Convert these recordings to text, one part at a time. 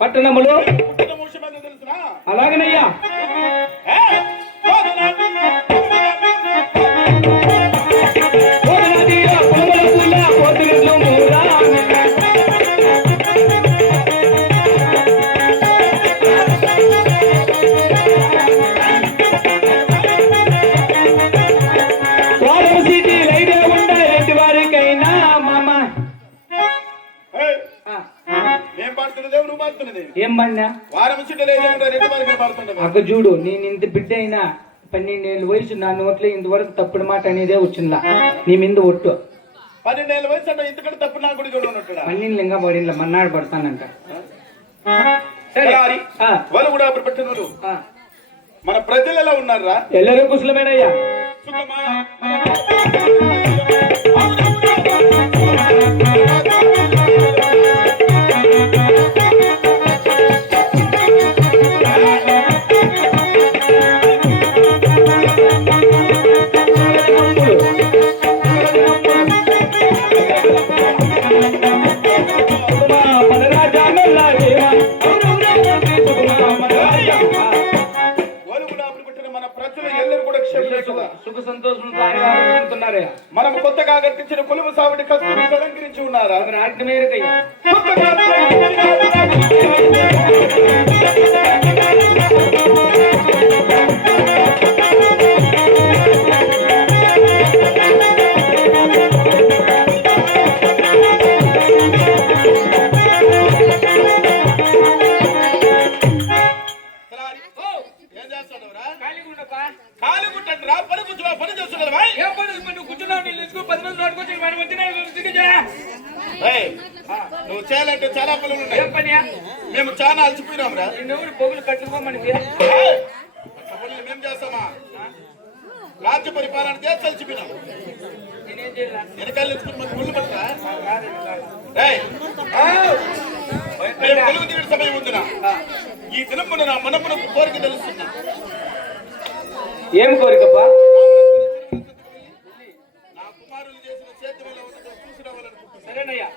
పట్టణములు అలాగనయ్యా. అక్క చూడు, నేను ఇంత బిడ్డ అయినా 12 ఏళ్ళ వయసు, నా నోట్లో ఇంతవరకు తప్పుడు మాట అనేదే వచ్చిందా నీ మీద ఒట్టు. 12 ఏళ్ళ వయసు అంటే ఇంతకంటే తప్పుడు నా కూడా చూడ ఉన్నట్టు 12 ఇంకా పడిన మన్నాడు పడతానంట. వాళ్ళు కూడా అప్పుడు పెట్టిన మన ప్రజలు ఎలా ఉన్నారా? ఎల్లరూ కుశలమేనయ్యా. సుఖ సంతోషం మనం కొత్తగా కట్టించిన కొలువు సావిడి కస్తూరి అలంకరించి ఉన్నారా? నువ్వు చేయాలంటే చాలా పనులు ఉన్నాయి. మేము చాలా అలసిపోయినాం రా. పొగులు కట్టుకోమనికి మేము చేస్తామా? రాజ్య పరిపాలన చేసి అలసిపోయినాం. వెనకాల తెచ్చుకుని మనకు ముళ్ళు పడతా తెలుగు తీరు సమయం ఉందినా ఈ దినమున నా మనమునకు కోరిక తెలుస్తున్నా. ఏం కోరికప్పా? నా కుమారులు చేసిన సేద్యం ఎలా ఉన్నదో చూసి రావాలనుకుంటున్నా. సరేనయ్యా.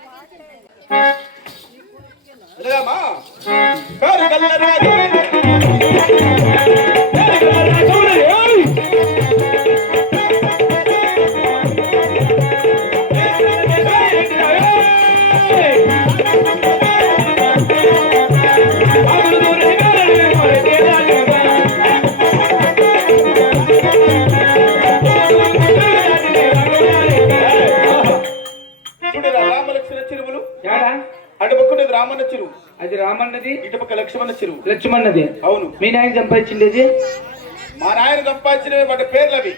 రామలక్ష్మణ చెరువులు అటుపక్కనేది రామన్న చెరువు, అది రామన్నది, ఇటుపక్క లక్ష్మణ చెరువు. లక్ష్మణది అవును. మీ నాయన సంపాదించిండేది? మా నాయన సంపాదించిన వాటి పేర్లు అవి.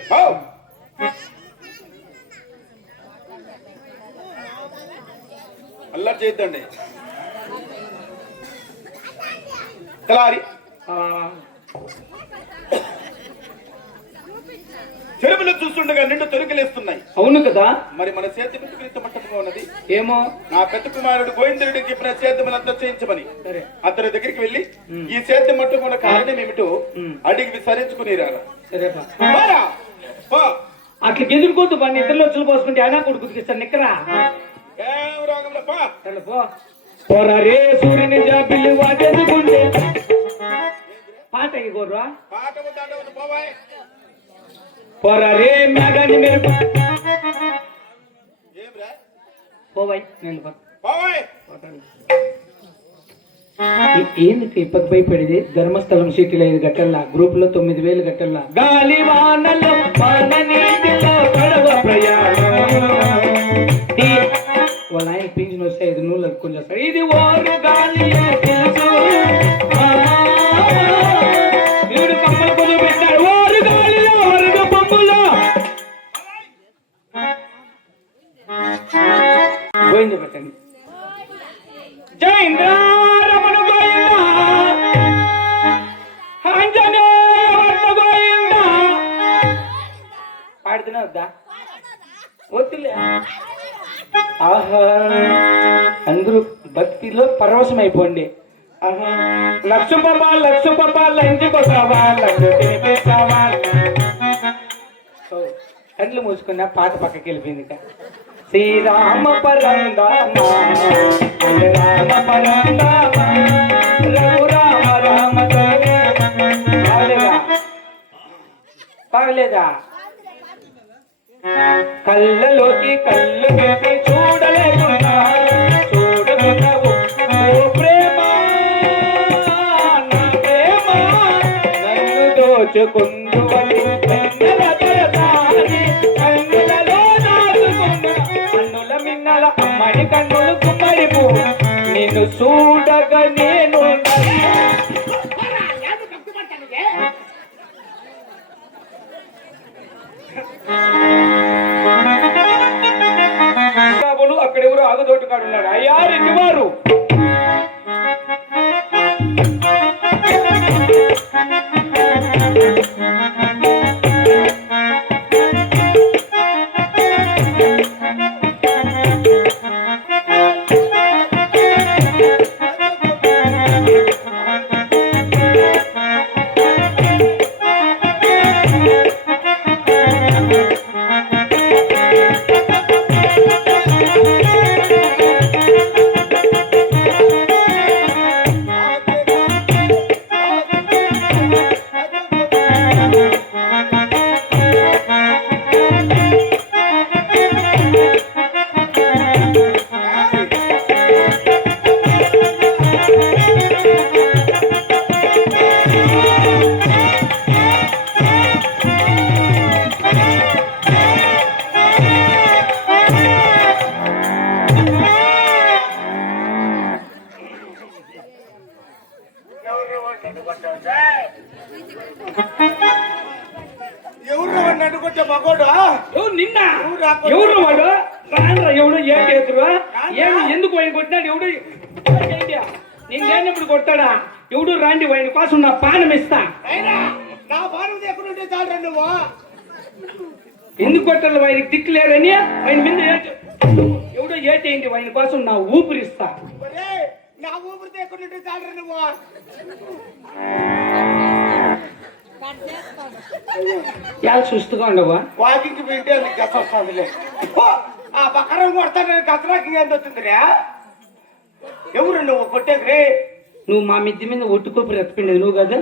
అల్లరి చేయొద్దండి. కలారి చెరువులు చూస్తుండగా నిండు తొరికలేస్తున్నాయి. అవును కదా. మరి మన సేద్యం ఎందుకు ఇంత మట్టంగా ఉన్నది? ఏమో. నా పెద్ద కుమారుడు గోవిందుడికి చెప్పిన సేద్యములంతా చేయించమని అతని దగ్గరికి వెళ్లి ఈ సేద్యం మట్టుకు ఉన్న కారణం ఏమిటో అడిగి విసరించుకుని రారా. అట్లా ఎదుర్కోద్దు పని ఇద్దరు వచ్చులు పోసుకుంటే అయినా కొడుకు ఇస్తాను నిక్కరా. పోరారే సూర్యుని జాబిల్లి వాటెదుకుంటే పాట గోర్రా. పోరారే మేఘాన్ని మెరుపు పోవాయి. ఏంది ఇప్పటి భయపడేది? ధర్మస్థలం సిటీలో 5 గంటల గ్రూప్ లో 9,000 గంటల గాలి వానలో వాళ్ళ ఆయన పింఛన్ వస్తే 5 నూళ్ళు కొంచెం చేస్తారు. ఇది ఓరు గాలి కమ్మలు కొద్దు పెట్టారు. ఓరు గాలిలో వరద పంపులో గోవింద పెట్టండి. జై రమణ గోవింద, ఆంజనేయ గోవింద. పాడుతున్నా వద్దా? వద్దులే. ఆహా, అందరూ భక్తిలో పరవశం అయిపోండి. ఆహా, లక్ష పాపాలు ఇంటికొస్తావా, కళ్ళు మూసుకున్న పాట పక్కకి వెళ్ళిపోయింది. శ్రీరామ పరందామ రామ పరందామ రఘురామ రామ పర్లేదా కళ్ళలోకి కళ్ళు పెట్టి చూడలేకున్నా చూడకున్నావు ఓ ప్రేమ నా ప్రేమ నన్ను దోచుకుందువని కన్నుల దొరసాని కన్నులలో దాచుకున్న కన్నుల మిన్నల అమ్మడి కన్నులు కుమ్మడిపు నిన్ను చూడగా నేను అక్కడెవరు ఆగుదోటు కాడు ఉన్నాడు అయ్యా రెడ్డివారు ఎవరు నడుకొచ్చే మగోడు నిన్న ఎవరు వాడు రాండ్రా ఎవడు ఏం చేతురు ఏమి ఎందుకు ఆయన కొట్టినాడు ఎవడు నేను లేనప్పుడు కొట్టాడా ఎవడు రాండి ఆయన కోసం నా పానం ఇస్తా నా పానం ఎక్కడుంటే చాలు నువ్వు ఎందుకు కొట్టాలి ఆయనకి దిక్కు లేరని ఆయన మీద ఎవడో ఏటేంటి ఆయన కోసం నా ఊపిరిస్తా నా ఊపిరితో ఎక్కడుంటే చాలు నువ్వు ఎలా చూస్తుగా ఉండవా వాకింగ్ వింటే గత వస్తుందిలే ఆ పక్కన కొడతాను గతరాకి ఏం వచ్చిందిరా ఎవరు నువ్వు కొట్టేది నువ్వు మా మిద్ది మీద ఒట్టు కొబ్బరి ఎత్తుపిండేది నువ్వు కదా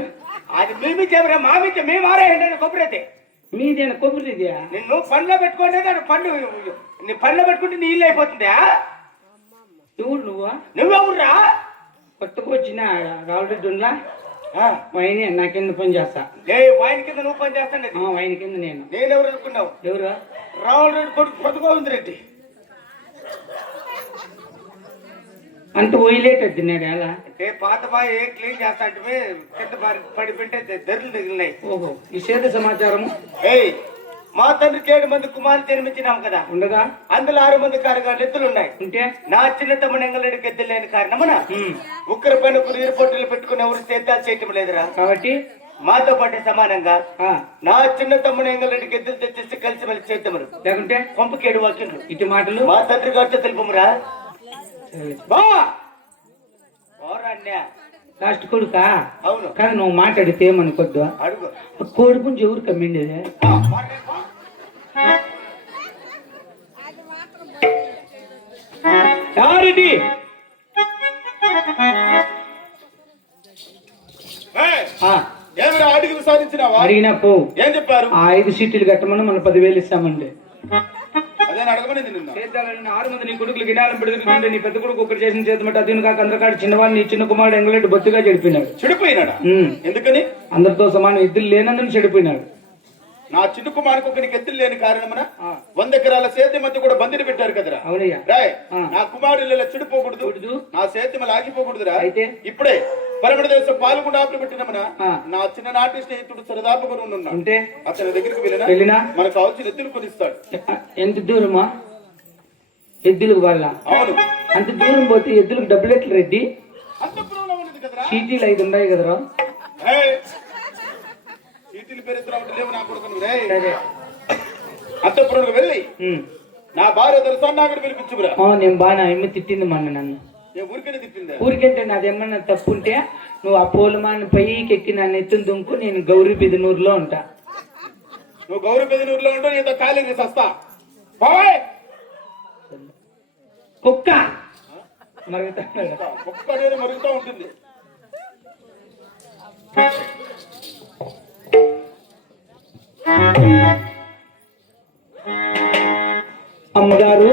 అది మీ చెవరా మా మిద్ద మేము ఆరేయండి కొబ్బరి అయితే మీదేనా కొబ్బరి ఇదియా నిన్ను పండ్లో పెట్టుకుంటే దాని పండు నీ పండ్లో పెట్టుకుంటే నీ ఇల్లు అయిపోతుందా ఎవరు నువ్వెవరురా కొత్తకొచ్చిన రావులరెడ్డి ఉండలా వైనే నా కింద పని చేస్తా వాయిన్ కింద నువ్వు పని చేస్తాను వైన్ కింద నేనెవరు అనుకున్నావు ఎవరు రావుల రెడ్డి కొడుకు కొత్తగోవింద్ రెడ్డి అంత ఓయిలేటది తిన్నాడు ఎలా అంటే పాత బాయ్ క్లీన్ చేస్తా అంటే కింద పడిపోయింటే దెర్లు తగిలినాయి ఓహో ఈ సేద సమాచారము మా తండ్రికి 7 మంది కుమారులు జన్మించినాం కదా ఉండగా అందులో 6 మంది కారుగాళ్ళు ఎద్దులు ఉన్నాయి ఉంటే నా చిన్న తమ్ముడు ఎంగలేడికి ఎద్దులు లేని కారణమున ఉక్కర పైన ఎయిర్పోర్టులు పెట్టుకుని ఎవరు సేద్యాలు చేయటం లేదురా కాబట్టి మాతో పాటు సమానంగా నా చిన్న తమ్ముడు ఎంగలేడికి ఎద్దులు తెచ్చేసి కలిసి మళ్ళీ చేద్దామరు లేకుంటే పంపకేడు వాక్యులు ఇటు మాటలు మా తండ్రి గారితో తెలుపమురా లాస్ట్ కొడుకా అవును కానీ నువ్వు మాట్లాడితే ఏమనుకోద్దు అడుగు కోడి పుంజు ఎవరు కమ్మిండేది ఎవరిది ఏమైనా అడిగి సాధించినావా అడిగినా పో ఏం చెప్పారు 5 సీట్లు కట్టమని మనం 10,000 ఇస్తామండి అదే అడగమనేది నిన్న 6 మంది నీ కొడుకులు గినాలం పెడుతుంటే నీ పెద్ద కొడుకు ఒకటి చేసిన చేతమట అదీను కాక అందరికాడు చిన్నవాడు నీ చిన్న కుమారుడు ఎంగలేడు బొత్తుగా చెడిపోయినాడు చెడిపోయినాడా ఎందుకని అందరితో సమానం ఇద్దరు లేనందుకు చెడిపోయినాడు నా చిన్న కుమారుకు ఒకరికి ఎత్తులు లేని కారణమున 100 ఎకరాల సేద్యం మధ్య కూడా బందిని పెట్టారు కదరా అవునయ్యా రాయ్ నా కుమారుడు చెడిపోకూడదు నా సేద్యం ఆగిపోకూడదురా అయితే ఇప్పుడే పరమడ దేశం పాల్గొండ ఆపులు పెట్టినమన నా చిన్ననాటి స్నేహితుడు సరదాపుగా ఉన్నాడు అంటే అతని దగ్గరికి వెళ్ళినా మనకు కావాల్సిన ఎద్దులు కొనిస్తాడు ఎంత దూరమా ఎద్దులకు వాళ్ళ అవును అంత దూరం పోతే ఎద్దులకు డబ్బులు ఎట్లా రెడ్డి అంతపురంలో ఉన్నది కదరా చీటీలు 5 ఉన్నాయి కదరా చీటీలు పేరెత్తురావటం లేవు నా కొడుకును రే అంతపురంకి వెళ్ళి నా భార్య తెలుసా నాకు పిలిపించుకురా నేను బాగా ఎమ్మె తిట్టింది మొన్న నన్ను ఊరికంటే నాదేమన్నా తప్పుంటే నువ్వు ఆ పూలమాన పైకి ఎక్కి నన్ను ఎత్తుని దుంకు నేను గౌరీ బెదనూరులో ఉంటా నువ్వు గౌరీ బెదనూరులో ఉంటావు నీతో ఖాళీ సస్తా కుక్క మరుగుతాడు. కుక్క అనేది మరుగుతూ ఉంటుంది. అమ్మగారు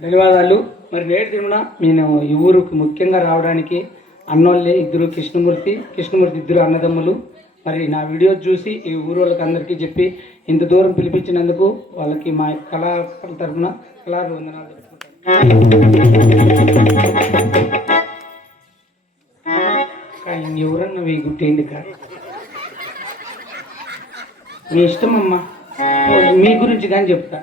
ధన్యవాదాలు. మరి నేటి దినమున నేను ఈ ఊరుకు ముఖ్యంగా రావడానికి అన్నోళ్ళే ఇద్దరు కృష్ణమూర్తి ఇద్దరు అన్నదమ్ములు. మరి నా వీడియో చూసి ఈ ఊరు వాళ్ళకి అందరికీ చెప్పి ఇంత దూరం పిలిపించినందుకు వాళ్ళకి మా కళాకారుల తరఫున కళాభివందనాలు చెప్పుకుంటాను. ఎవరన్నా వీ గుట్టేయండి కాదు, మీ ఇష్టం అమ్మా. మీ గురించి కానీ చెప్తా.